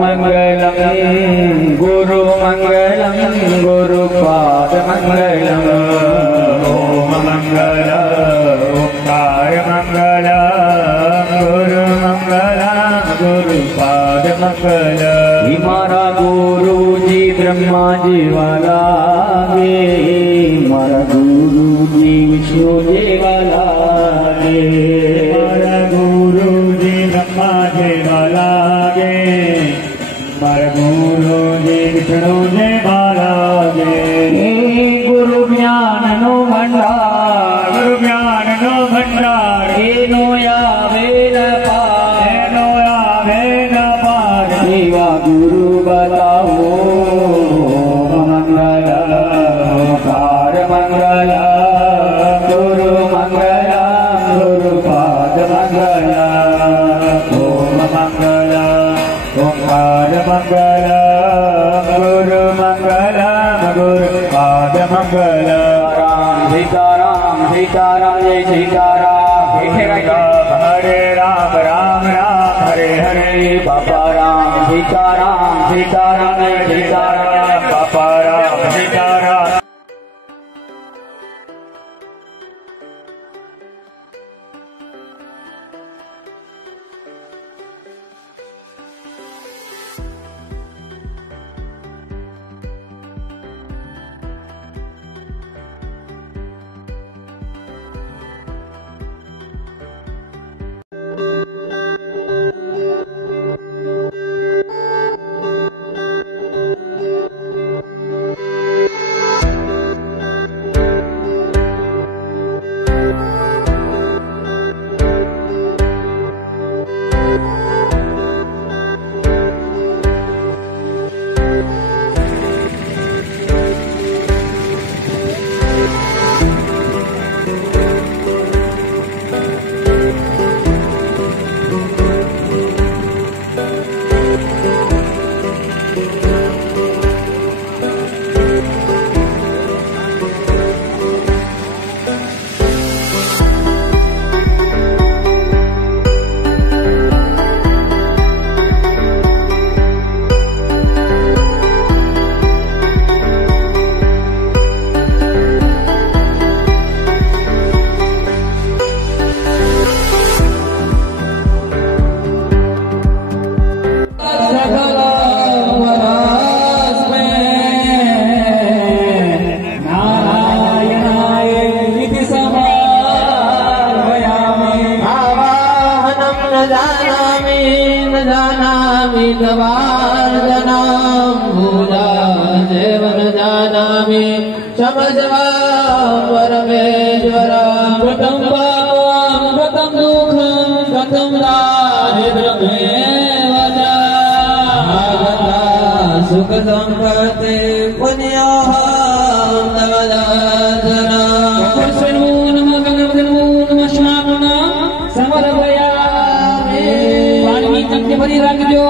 मंगलम गुरु मंगलम गुरुपाद मंगलम ओम मंगल ओंकार मंगल गुरु मंगल गुरुपाद मंगल। मारा गुरु जी ब्रह्मा जी वाला गे, मारा गुरु जी विष्णु जी वाला गे, मारा गुरु जी ब्रह्मा जी वाला गे, मारा गुरु जी विष्णु जी वाला गे। गुरु ज्ञान नो भंडार, गुरु ज्ञान नो भंडार, नो आवे न पार, नो आवे न पार, सेवा गुरु बताओ मंगल ओंकार मंगल गुरु मंगल गुरुपाद मंगल ओम मंगल ओंकार मंगल गुरु मंगल गुरुपाद मंगल। राम सीताराम सीताराम जय सीताराम हरे राम राम राम हरे हरे बाबा राम सीताराम सीताराम जय सीताराम बाबा राम सीताराम। सुख संपत्ति पुण्यः तवदासना कृष्णो नमः गणपतिर्मो नमः श्यामना समर्पयामि। पानी चमचे भरी रखजो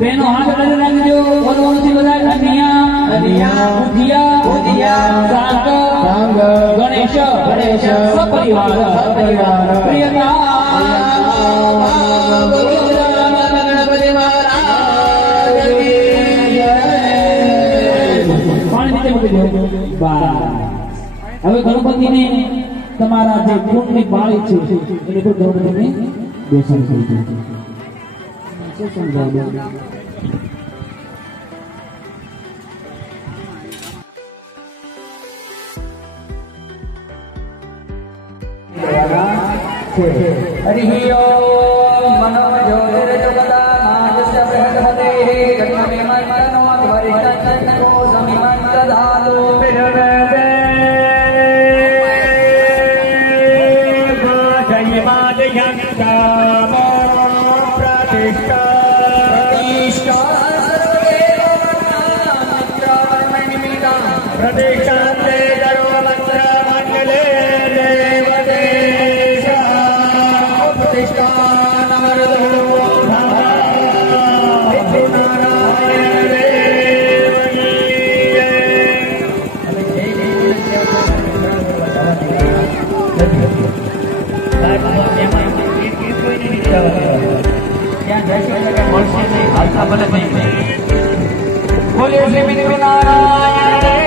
बेनो हाथ भरी रखजो बोलो सी बजा अनिया अनिया बुधिया बुधिया सांग सांग गणेश गणेश सपरिवार सपरिवार प्रियता હવે ગણપતિને તમારા જે કુંડની પાળી છે એની પર ગણપતિને બેસન કરી દો. શું સમજાવો? हरि ओम मनो ज्योतिर्जगता माजस्य बृहस्पतिः जन्मनिमन्त्रणो वरिष्ठो समिमन्त्रधातु विरवते जयमादयन्ता प्रतिष्ठा प्रतिष्ठा सर्वदेवतामित्रावर्मणिमिता प्रतिष्ठान्ते सर्वमन्त्रमण्डले देवते बोलिए श्री विष्णु नारायण